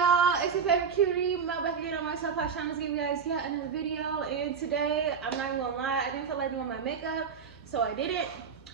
y'all? It's your favorite cutie. I'm back again on my Self House channel to give you guys yet another video. And today, I'm not even gonna lie, I didn't feel like doing my makeup, so I didn't.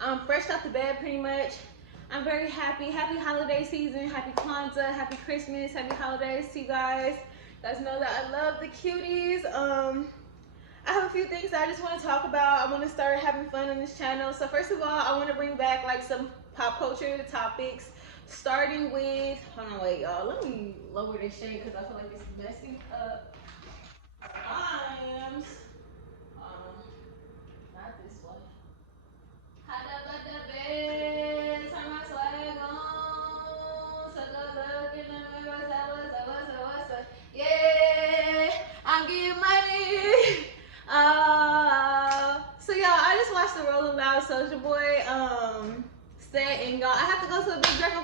I'm fresh off the bed pretty much. I'm very happy. Happy holiday season. Happy Kwanzaa. Happy Christmas. Happy holidays to you guys. You guys know that I love the cuties. I have a few things that I just want to talk about. I want to start having fun on this channel. So first of all, I want to bring back like some pop culture topics. Starting with, hold on, wait, y'all. Let me lower this shade because I feel like it's messing up rhymes. Not this one. Hot up at the bed, turn my swag on. So go look in the mirror, what's up? Yeah, I'm getting money. So y'all, I just watched the Rolling Loud Soulja Boy set, and y'all, I have to go to a Big Draco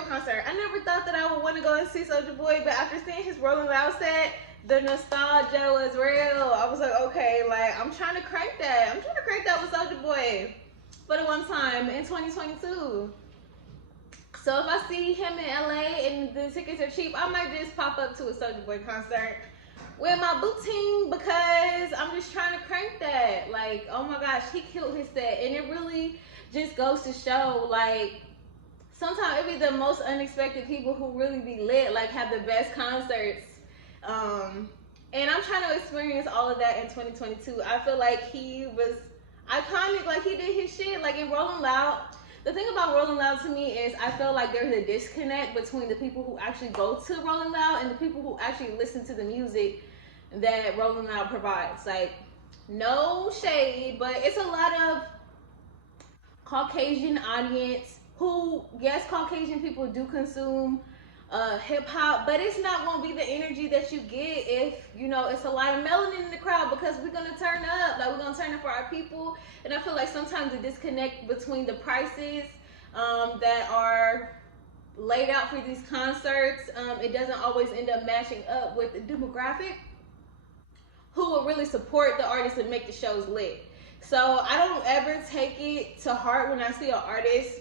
concert. I never thought that I would want to go and see Soulja Boy, but after seeing his Rolling Loud set, the nostalgia was real. I was like, okay, like I'm trying to crank that. With Soulja Boy for the one time in 2022. So if I see him in LA and the tickets are cheap, I might just pop up to a Soulja Boy concert with my boot team because I'm just trying to crank that. Like, oh my gosh, he killed his set. And it really just goes to show, like, sometimes it be the most unexpected people who really be lit, like have the best concerts. And I'm trying to experience all of that in 2022. I feel like he was iconic, like he did his shit. Like in Rolling Loud, the thing about Rolling Loud to me is I feel like there's a disconnect between the people who actually go to Rolling Loud and the people who actually listen to the music that Rolling Loud provides. Like, no shade, but it's a lot of Caucasian audience who, yes, Caucasian people do consume hip-hop, but it's not going to be the energy that you get if, you know, it's a lot of melanin in the crowd, because we're going to turn up. Like, we're going to turn up for our people. And I feel like sometimes the disconnect between the prices that are laid out for these concerts, it doesn't always end up matching up with the demographic who will really support the artists and make the shows lit. So I don't ever take it to heart when I see an artist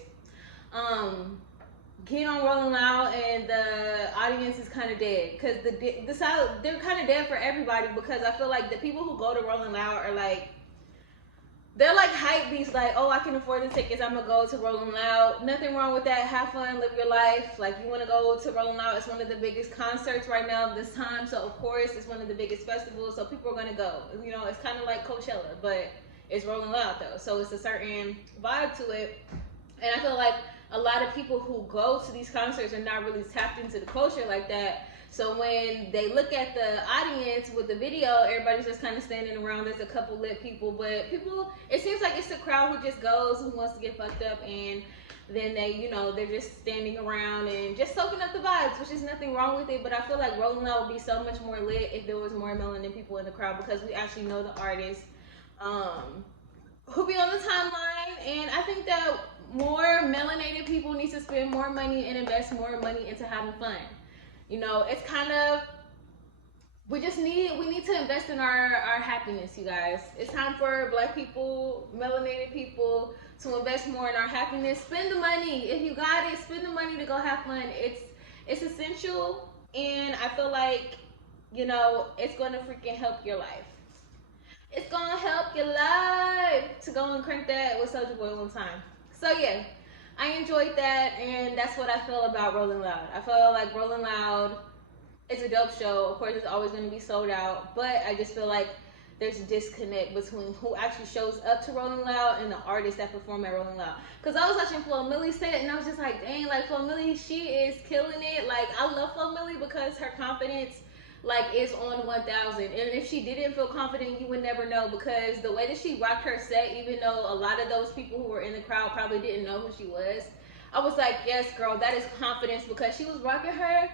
get on Rolling Loud and the audience is kind of dead, because they're kind of dead for everybody, because I feel like the people who go to Rolling Loud are like, they're like hype beasts, like, oh, I can afford the tickets, I'm gonna go to Rolling Loud. Nothing wrong with that. Have fun, live your life. Like, you want to go to Rolling Loud, it's one of the biggest concerts right now this time, so of course it's one of the biggest festivals, so people are gonna go. You know, it's kind of like Coachella, but it's Rolling Loud though, so it's a certain vibe to it. And I feel like a lot of people who go to these concerts are not really tapped into the culture like that. So when they look at the audience with the video, everybody's just kind of standing around. There's a couple lit people, but people, it seems like it's the crowd who just goes, who wants to get fucked up, and then they, you know, they're just standing around and just soaking up the vibes, which is nothing wrong with it. But I feel like Rolling Loud would be so much more lit if there was more melanin people in the crowd, because we actually know the artists who be on the timeline. And I think that more melanated people need to spend more money and invest more money into having fun. You know, it's kind of, we need to invest in our happiness, you guys. It's time for Black people, melanated people, to invest more in our happiness. Spend the money. If you got it, spend the money to go have fun. It's essential, and I feel like, you know, it's gonna freaking help your life. It's gonna help your life to go and crank that with Soulja Boy one time. So yeah, I enjoyed that, and that's what I feel about Rolling Loud. I feel like Rolling Loud is a dope show. Of course, it's always going to be sold out, but I just feel like there's a disconnect between who actually shows up to Rolling Loud and the artists that perform at Rolling Loud. Because I was watching Flo Millie's set, and I was just like, dang, like Flo Millie, she is killing it. Like, I love Flo Millie because her confidence, like, is on 1000. And if she didn't feel confident, you would never know, because the way that she rocked her set, even though a lot of those people who were in the crowd probably didn't know who she was, I was like, yes, girl, that is confidence, because she was rocking her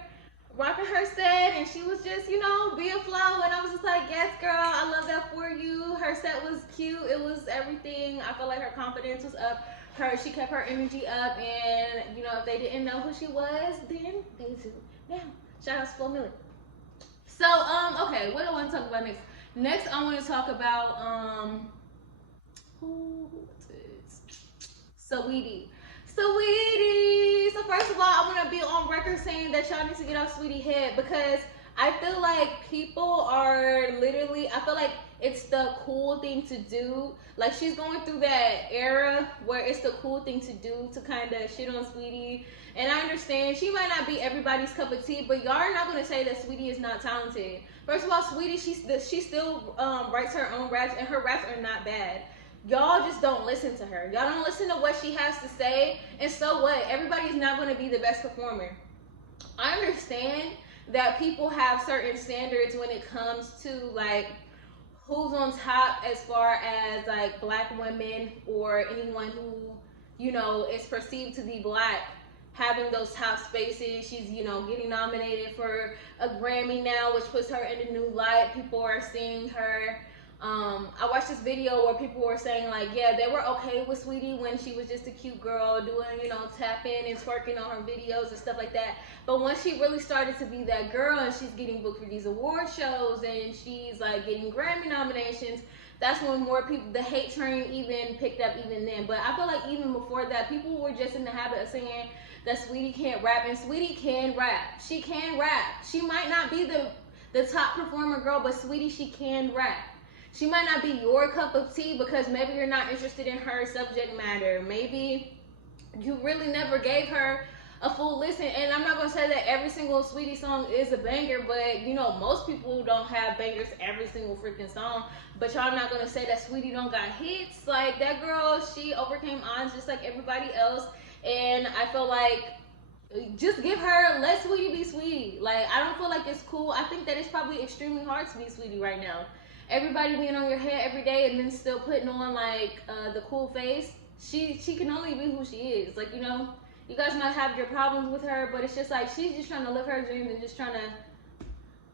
set, and she was just, you know, being Flo, and I was just like, yes, girl, I love that for you. Her set was cute. It was everything. I feel like her confidence was up. She kept her energy up, and, you know, if they didn't know who she was, then they do now. Shout out to Flo Millie. So, okay, what do I want to talk about next? Next, I want to talk about, who is it? Saweetie. So first of all, I want to be on record saying that y'all need to get off Saweetie head, because I feel like people are literally, I feel like it's the cool thing to do. Like, she's going through that era where it's the cool thing to do to kind of shit on Saweetie. And I understand she might not be everybody's cup of tea, but y'all are not going to say that Saweetie is not talented. First of all, Saweetie, she still writes her own raps, and her raps are not bad. Y'all just don't listen to her. Y'all don't listen to what she has to say. And so what? Everybody's not going to be the best performer. I understand that people have certain standards when it comes to like who's on top as far as like black women or anyone who, you know, is perceived to be black having those top spaces. She's, you know, getting nominated for a Grammy now, which puts her in a new light. People are seeing her. I watched this video where people were saying like, yeah, they were okay with Saweetie when she was just a cute girl doing, you know, tapping and twerking on her videos and stuff like that. But once she really started to be that girl and she's getting booked for these award shows and she's like getting Grammy nominations, that's when more people, the hate train even picked up even then. But I feel like even before that, people were just in the habit of saying that Saweetie can't rap, and Saweetie can rap. She can rap. She might not be the top performer girl, but Saweetie, she can rap. She might not be your cup of tea because maybe you're not interested in her subject matter. Maybe you really never gave her a full listen. And I'm not going to say that every single Saweetie song is a banger, but you know, most people don't have bangers every single freaking song. But y'all not going to say that Saweetie don't got hits. Like, that girl, she overcame odds just like everybody else. And I feel like just give her, let Saweetie be Saweetie. Like, I don't feel like it's cool. I think that it's probably extremely hard to be Saweetie right now. Everybody being on your head every day and then still putting on like the cool face. She can only be who she is. Like, you know, you guys might have your problems with her, but it's just like she's just trying to live her dreams and just trying to,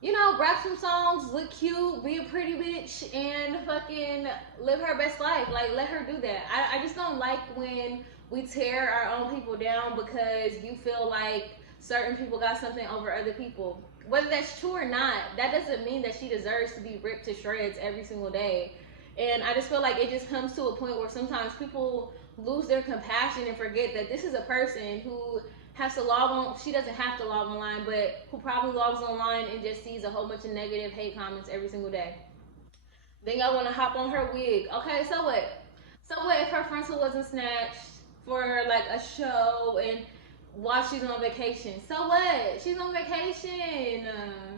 you know, rap some songs, look cute, be a pretty bitch, and fucking live her best life. Like, let her do that. I just don't like when we tear our own people down because you feel like certain people got something over other people. Whether that's true or not, that doesn't mean that she deserves to be ripped to shreds every single day. And I just feel like it just comes to a point where sometimes people lose their compassion and forget that this is a person who has to log on. She doesn't have to log online, but who probably logs online and just sees a whole bunch of negative hate comments every single day. Then y'all want to hop on her wig. Okay, so what? So what if her frontal wasn't snatched for like a show and while she's on vacation? So what? She's on vacation.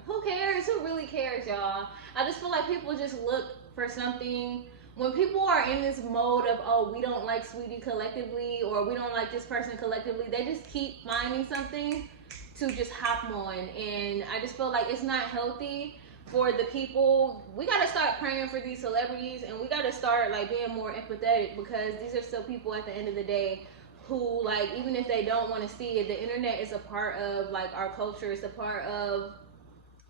Who cares? Who really cares, y'all? I just feel like people just look for something. When people are in this mode of, oh, we don't like Saweetie collectively, or we don't like this person collectively, they just keep finding something to just hop on. And I just feel like it's not healthy for the people. We got to start praying for these celebrities, and we got to start like being more empathetic, because these are still people at the end of the day who, like, even if they don't want to see it, the internet is a part of like our culture. It's a part of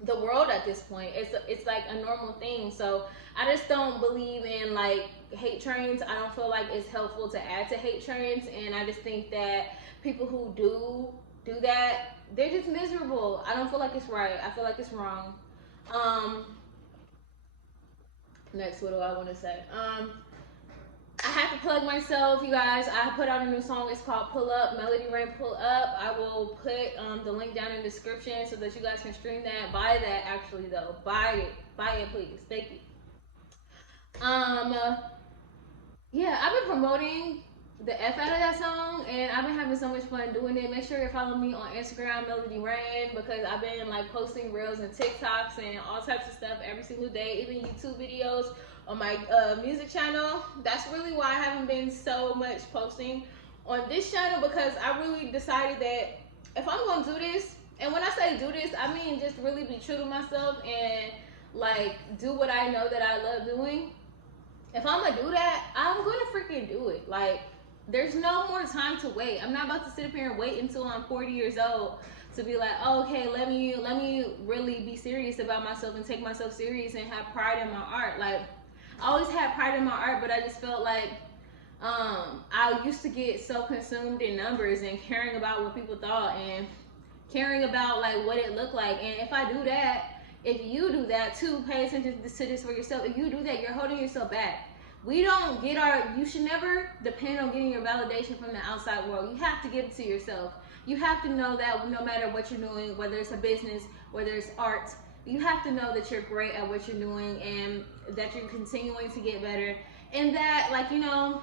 the world at this point. It's like a normal thing. So I just don't believe in like hate trains. I don't feel like it's helpful to add to hate trains, and I just think that people who do that, they're just miserable. I don't feel like it's right. I feel like it's wrong. Next, what do I want to say? I have to plug myself, you guys. I put out a new song. It's called Pull Up, Melody Reyne Pull Up. I will put the link down in the description so that you guys can stream that. Buy that, actually, though. Buy it, please. Thank you. Yeah, I've been promoting the F out of that song, and I've been having so much fun doing it. Make sure you follow me on Instagram, Melody Reyne, because I've been like posting reels and TikToks and all types of stuff every single day, even YouTube videos on my music channel. That's really why I haven't been so much posting on this channel, because I really decided that if I'm gonna do this, and when I say do this, I mean just really be true to myself and like do what I know that I love doing. If I'm gonna do that, I'm gonna freaking do it. Like, there's no more time to wait. I'm not about to sit up here and wait until I'm 40 years old to be like, oh, okay, let me really be serious about myself and take myself serious and have pride in my art. Like, I always had pride in my art, but I just felt like I used to get so consumed in numbers and caring about what people thought and caring about like what it looked like. And if I do that, if you do that too, pay attention to this for yourself. If you do that, you're holding yourself back. You should never depend on getting your validation from the outside world. You have to give it to yourself. You have to know that no matter what you're doing, whether it's a business, whether it's art, you have to know that you're great at what you're doing and that you're continuing to get better. And that, like, you know,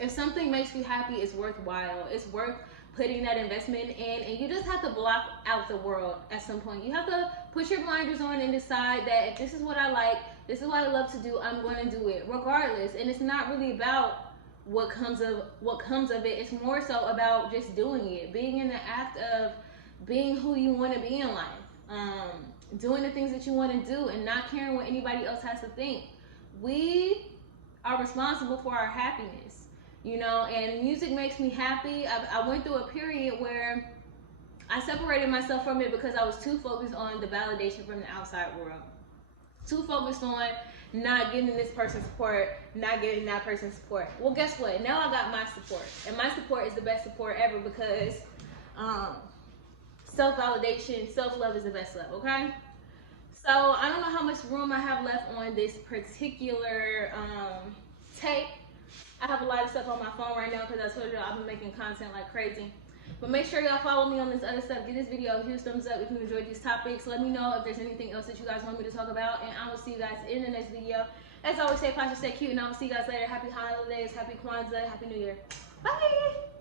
if something makes you happy, it's worthwhile. It's worth putting that investment in, and you just have to block out the world at some point. You have to put your blinders on and decide that if this is what I like, this is what I love to do, I'm going to do it regardless. And it's not really about what comes of it. It's more so about just doing it, being in the act of being who you want to be in life, doing the things that you want to do, and not caring what anybody else has to think. We are responsible for our happiness, you know, and music makes me happy. I went through a period where I separated myself from it because I was too focused on the validation from the outside world. Too focused on not getting this person's support, not getting that person's support. Well, guess what? Now I got my support. And my support is the best support ever because self-validation, self-love is the best love, okay? So I don't know how much room I have left on this particular tape. I have a lot of stuff on my phone right now because I told you I've been making content like crazy. But make sure y'all follow me on this other stuff. Give this video a huge thumbs up if you enjoyed these topics. Let me know if there's anything else that you guys want me to talk about. And I will see you guys in the next video. As always, stay positive, stay cute, and I will see you guys later. Happy holidays, happy Kwanzaa, happy New Year. Bye!